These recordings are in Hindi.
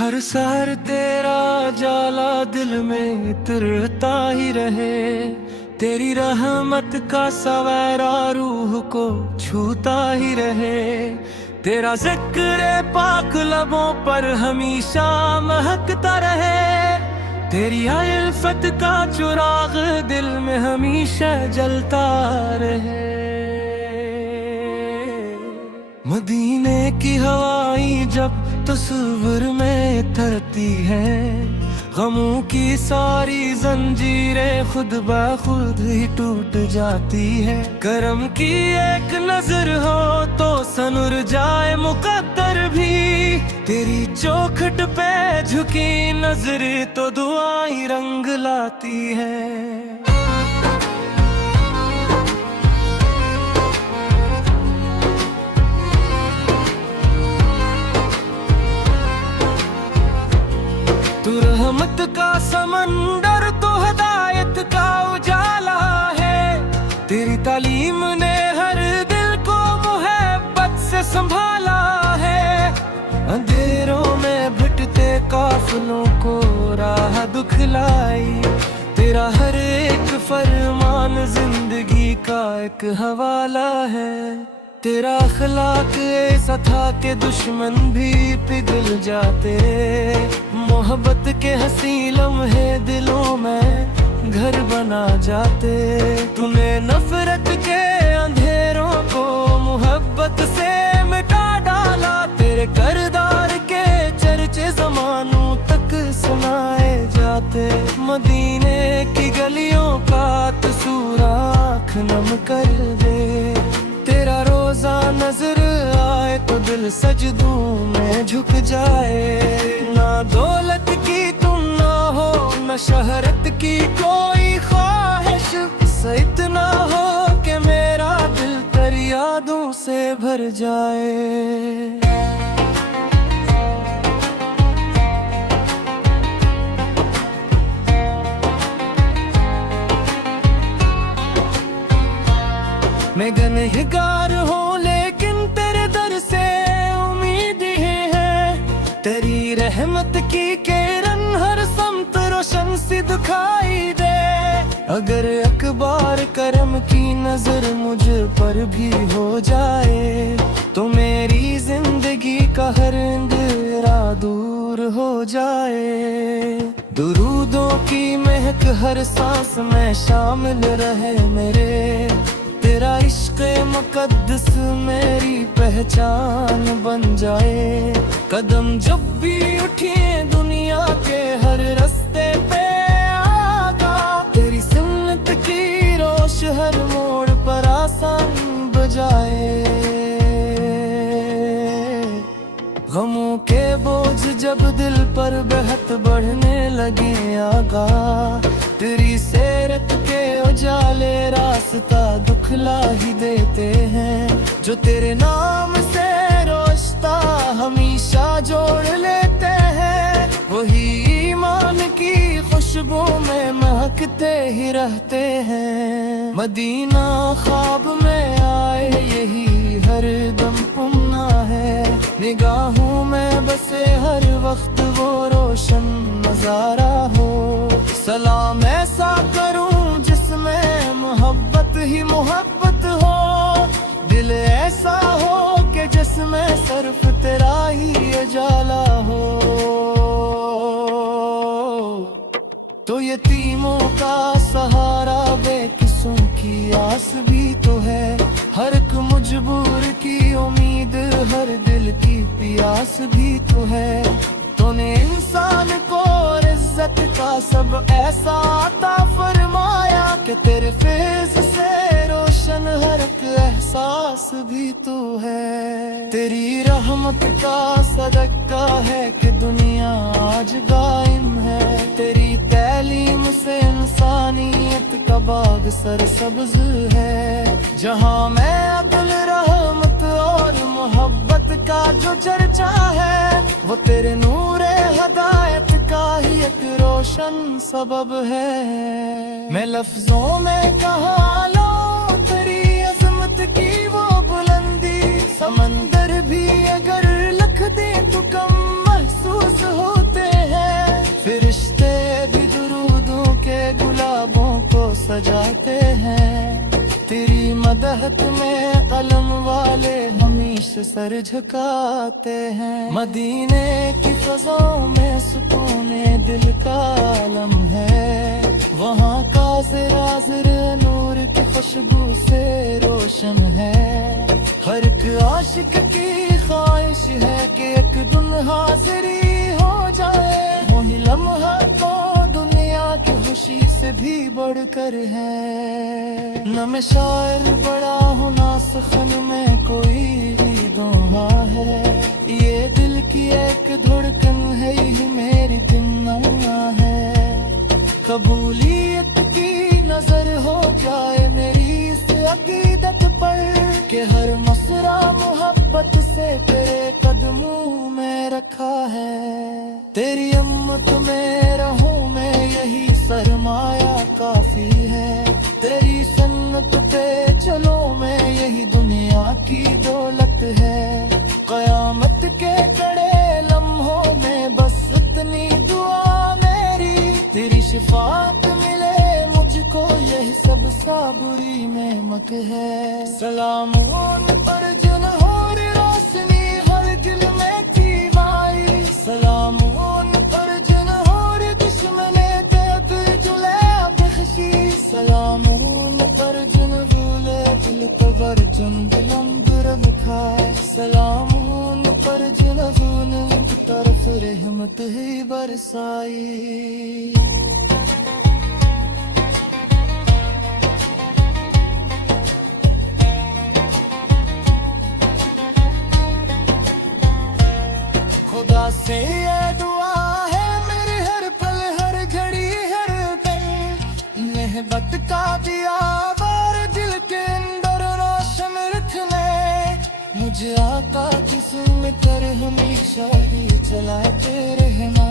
हर सहर तेरा जाला दिल में इतरता ही रहे। तेरी रहमत का सवेरा रूह को छूता ही रहे। तेरा जिक्र पाक लबों पर हमेशा महकता रहे। तेरी अल्फत का चुराग दिल में हमेशा जलता रहे। मदीने की हवाएं जब तस्वीर में उतरती है, गमों की सारी जंजीरें खुद ब खुद ही टूट जाती है। करम की एक नजर हो तो सनुर जाए मुकद्दर भी। तेरी चौखट पे झुकी नजर तो दुआएं रंग लाती है। तू रहमत का समंदर तो हिदायत का उजाला है। तेरी तालीम ने हर दिल को मोहब्बत से संभाला है। अंधेरों में भिटते काफिलों को राह दिखलाई। तेरा हर एक फरमान जिंदगी का एक हवाला है। तेरा अखलाक ऐसा था कि दुश्मन भी पिघल जाते। मोहब्बत के हंसी लम्हे दिलों में घर बना जाते। तूने नफरत के अंधेरों को मोहब्बत से मिटा डाला। तेरे करदार के चर्चे जमानों तक सुनाए जाते। मदीने की गलियों का तस्वीर आँख नम कर दे। तेरा रोजा नजर आए तो दिल सजदों में झुक जाए। ना दौलत की तुम ना हो, न शहरत की कोई ख्वाहिश। बस इतना हो कि मेरा दिल तेरी यादों से भर जाए। मैं गुनहगार हूँ लेकिन तेरे दर से उम्मीद है। तेरी रहमत की किरण हर समत रोशन सी दिखाई दे। अगर अकबार करम की नजर मुझ पर भी हो जाए तो मेरी जिंदगी का हर अंधेरा दूर हो जाए। दुरूदों की महक हर सांस में शामिल रहे मेरे। तेरा इश्क़ मुक़द्दस मेरी पहचान बन जाए। कदम जब भी उठे दुनिया के हर रास्ते पे आगा। तेरी सुन्नत की रोश हर मोड़ पर आसान बजाए। गमों के बोझ जब दिल पर बहत बढ़ने लगे आगा। तेरी सेरत के उजाले रास्ता दुखला ही देते हैं। जो तेरे नाम से रोशता हमेशा जोड़ लेते हैं। वही ईमान की खुशबू में महकते ही रहते हैं। मदीना ख्वाब में आए यही हर दम पुमना है। निगाहों में बसे हर वक्त वो रोशन नजारा हो। सलाम ऐसा करूं जिसमें मोहब्बत ही मोहब्बत हो। दिल ऐसा हो कि जिसमें सिर्फ तेरा ही उजाला हो। तो यतीमों का सहारा बेकिसों की आस भी तो है। हर एक मजबूर की उम्मीद हर दिल की प्यास भी तो है। तूने इंसान को इज्जत का सब ऐसा अता फरमाया कि तेरे फैज़ से रोशन हर एक एहसास भी तो है। तेरी रहमत का सदका है कि दुनिया आज कायम है। तेरी तालीम से इंसानियत का बाग सरसब्ज है। जहाँ मैं अदल रहमत और मोहब्बत का जो चर्चा है वो तेरे नूरे हदायत का ही एक रोशन सबब है। मैं लफ्जों में कहा लो तेरी अजमत की वो बुलंदी। समंदर भी अगर लख दे तो कम महसूस हो मदहत में कलम वाले हमेशा सर झुकाते हैं। मदीने की फ़ज़ाओं में सुकून दिल का आलम है, वहाँ का ज़िराज़िर नूर की खुशबू से रोशन है। हर एक आशिक की ख्वाहिश है कि एक दिन हाज़िरी हो जाए, वही लम्हा तो दुनिया की खुशी से भी बढ़कर है। न मैं शायर बड़ा हूँ ना सखन में कोई दोहा है, ये दिल की एक धड़कन है, यही मेरी दिलना है। कबूलियत की नजर हो जाए मेरी इस अकीदत पर कि हर मसरा मोहब्बत से तेरे कदमों में रखा है। तेरी अम्मत में रहूं मैं, यही सरमाया काफी है। तेरी सन्नत पे चलो मैं, यही दुनिया की दौलत है। कयामत के कड़े लम्हों में बस इतनी दुआ मेरी, तेरी शिफात मिले मुझको, यही सब साबुरी में मक है। सलाम उन पर जिन्हों रोशनी हर दिल में की माई, सलाम उन पर जिन्हों दुश्मने दर्द जुले बख्शी, सलाम उन पर जिन भूले दिल कबर जन दिलम दुर्ग खाए, सलाम उन पर जिन भूले तरफ रहमत ही बरसाई। खुदा से ये दुआ है मेरी हर पल हर घड़ी हर पल, मोहब्बत का दिया बार दिल के अंदर रोशन रखने, मुझे आका की सुन कर हमेशा ही चलाते रहना।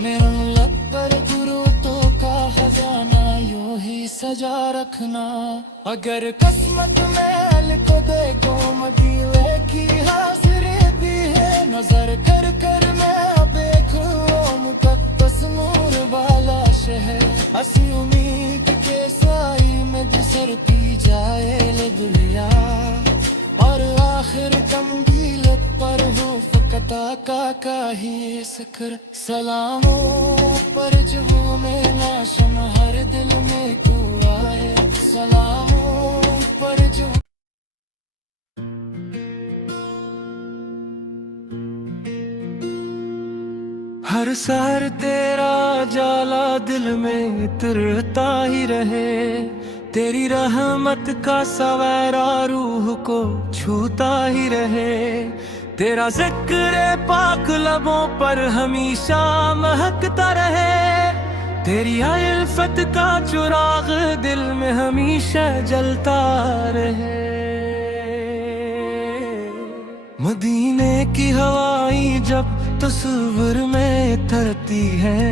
मेरा लग पर गुरु तो का खजाना यूं ही सजा रखना। अगर किस्मत में लिख दे को मदीने की हाज़िरी दी है, नजर कर कर मैं देखूं मुकद्दस नूर वाला शहर, हंसी उम्मीद के साई में जिसरती जाए ले दुनिया, और आखिर कमगीलत पर हो फकत आका ही सकर। सलामों पर जो में नाशन हर दिल में तू आए, सलामों पर जो हर सहर तेरा जाला दिल में उतरता ही रहे, तेरी रहमत का सवेरा रूह को छूता ही रहे। तेरा जिक्र पाक लबों पर हमेशा महकता रहे, तेरी उल्फत का चिराग दिल में हमेशा जलता रहे। मदीने की हवाएं जब तस्वीर में उतरती है,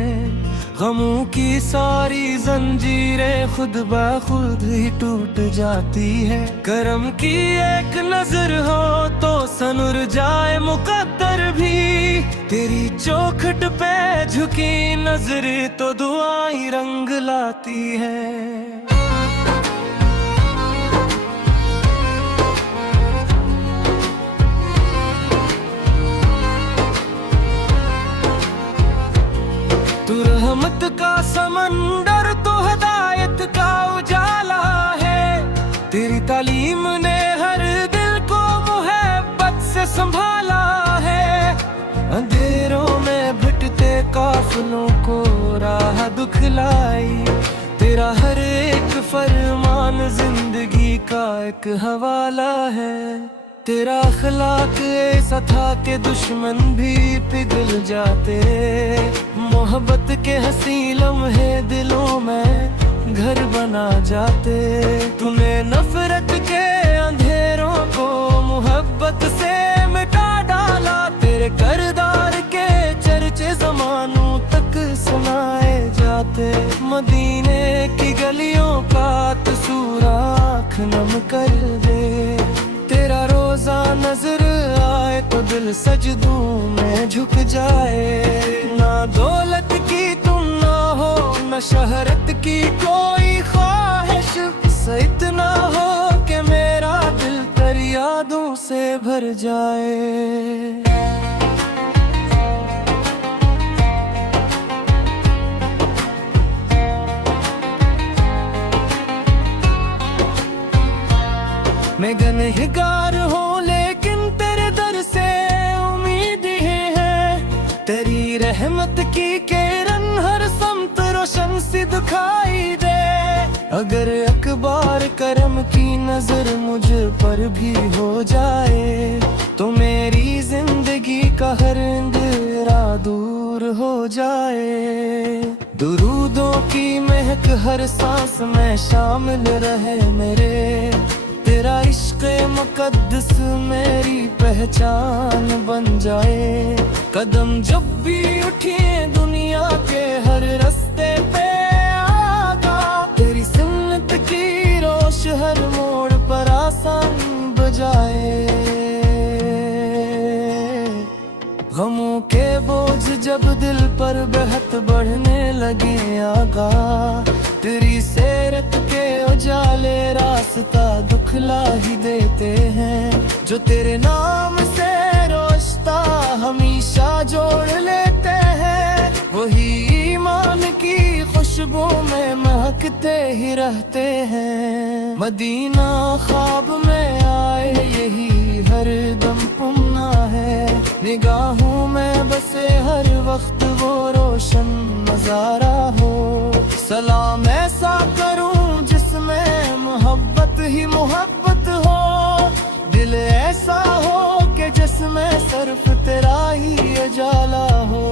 गमों की सारी जंजीरें खुद ब खुद ही टूट जाती है। करम की एक नजर हो तो सनुर जाए मुकद्दर भी, तेरी चौखट पे झुकी नजर तो दुआएं रंग लाती है। तू रहमत का समंदर तो हिदायत का उजाला है, तेरी तालीम ने हर दिल को मोहब्बत से संभाला है। अंधेरों में भिटते काफिलों को राह दिखलाई, तेरा हर एक फरमान जिंदगी का एक हवाला है। तेरा अखलाक ऐसा था कि दुश्मन भी पिघल जाते, मोहब्बत के हंसी लम्हे दिलों में घर बना जाते। तूने नफरत के अंधेरों को मोहब्बत से मिटा डाला, तेरे करदार के चर्चे जमानों तक सुनाए जाते। मदीने की गलियों का तस्वीर आँख नम कर दे, तेरा रोजा नजर आए तो दिल सजदों में झुक जाए। ना दौलत की तुम ना हो, न शहरत की कोई ख्वाहिश, इतना हो कि जाए। मैं गुनहगार हूँ लेकिन तेरे दर से उम्मीद है, तेरी रहमत की किरण हर समत रोशन सी दिखाई दे। अगर अकबार करम की नजर मुझ पर भी हो जाए, तो मेरी जिंदगी का हर अंधेरा दूर हो जाए। दुरूदों की महक हर सांस में शामिल रहे मेरे, तेरा इश्क़ मुक़द्दस मेरी पहचान बन जाए। कदम जब भी उठे दुनिया के हर रास्ते पे आगा, तेरी सुन्नत की रोश हर मोड़ पर आसान बजाए। गमों के बोझ जब दिल पर बेहद बढ़ने लगे आगा, तेरी सीरत के उजाले रास्ता दुखला ही देते हैं। जो तेरे नाम से रोशता हमेशा जोड़ लेते हैं, वही ईमान की खुशबू में महकते ही रहते हैं। मदीना ख्वाब में आए यही हर दम पुमना है, निगाहों में बसे हर वक्त वो रोशन नजारा हो। सलाम ऐसा करूं जिसमें मोहब्बत ही मोहब्बत हो, दिल ऐसा हो कि जिसमें सिर्फ तेरा ही उजाला हो।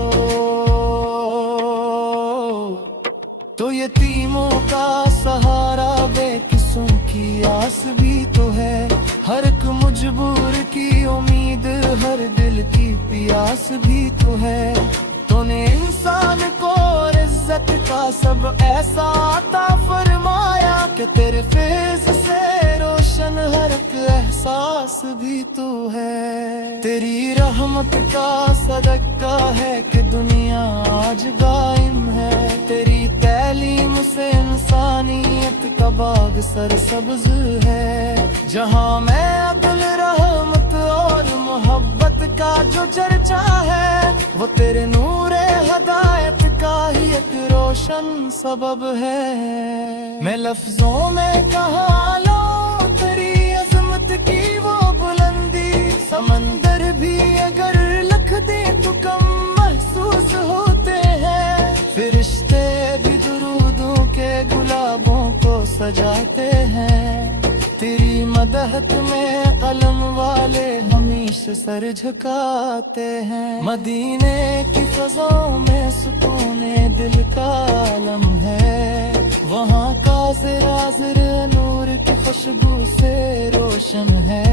तो यतीमों का सहारा बेकिसों की आस भी तो है, हर एक मजबूर की उम्मीद हर दिल की प्यास भी तो है। तूने इंसान को इज्जत का सब ऐसा अता फरमाया, कि तेरे फैज़ से रोशन हर एक एहसास भी तो है। तेरी रहमत का सदका है कि दुनिया आज कायम है, तेरी तालीम से इंसानियत का बाग सरसब्ज है। जहाँ मैं अदल रहमत और मोहब्बत का जो चर्चा है, वो तेरे नूरे हदायत का ही एक रोशन सबब है। मैं लफ्जों में कहा लो तेरी अजमत की वो बुलंदी, समंदर भी अगर लिख दे तो कम महसूस होते हैं। फरिश्ते भी दुरूदों के गुलाबों को सजाते हैं, तेरी मदहत में कलम वाले हमेशा सर झुकाते हैं। मदीने की फ़ज़ाओं में सुकूने दिल का आलम है, वहाँ का ज़िराज़िर नूर की खुशबू से रोशन है।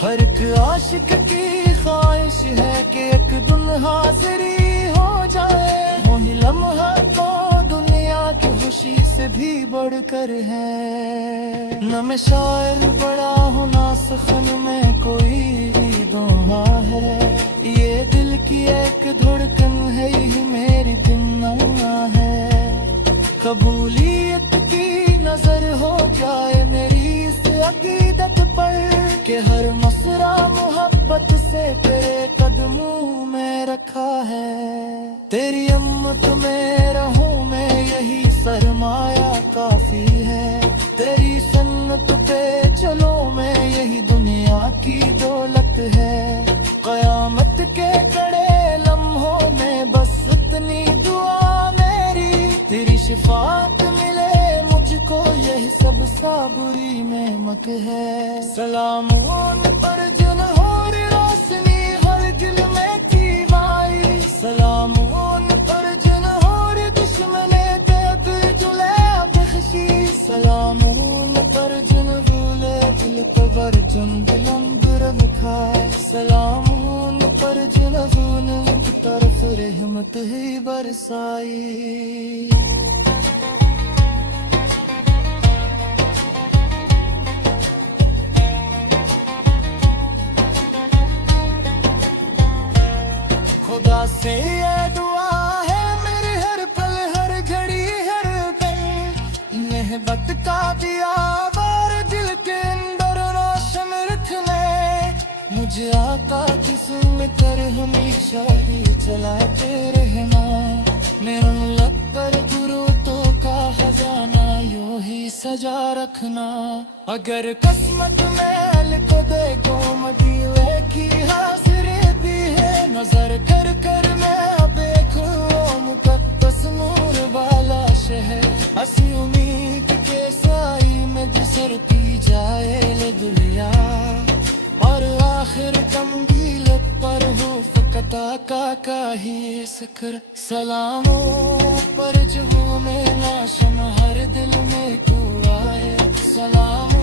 हर एक आशिक की ख्वाहिश है कि एक दिन हाज़िरी हो जाए, वही लम्हा तो दुनिया की खुशी से भी बढ़कर है। न मैं शायर बड़ा हूँ ना सफन में कोई दोहा है, ये दिल की एक धड़कन है यही मेरी दिलना है। कबूलियत की नजर हो जाए मेरी इस अकीदत पर, कि हर मसरा मोहब्बत से तेरे कदमों में रखा है। तेरी अम्मत में रहूं मैं यही सरमाया काफी है, तेरी सन्नत पे चलो मैं यही दुनिया की दौलत है। कयामत के कड़े लम्हों में बस इतनी दुआ मेरी, तेरी शिफात मिले मुझको यही सब साबुरी में मक है। सलाम उन पर जिन्हों रोशनी हर दिल में की माई, सलाम उन पर जिन्हों दुश्मने देत जुले बख्शी, सलाम उन पर जिन भूले दिल को बरजन दिलम दुरम खाए, सलाम उन पर जिन भूल की तरफ रहमत ही बरसाई। खुदा से ये दुआ है मेरी हर पल हर घड़ी हर पल, मोहब्बत का दिया बार दिल के अंदर रोशन रखने, मुझे शाही चलाते रहना। मेरा लग पर गुरुतों का खजाना यूं ही सजा रखना। अगर किस्मत में लिख दे कोमती लेखी हाजिरी दी है। नजर कर कर मैं देखूं मुकद्दस नूर वाला शहर। हंसी उम्मीद के साई में गुजरती जाए ले दुनिया। और आखिर कमगील पर हो का ही जिक्र। सलामों पर जो में नाशन हर दिल में तू आए। सलाम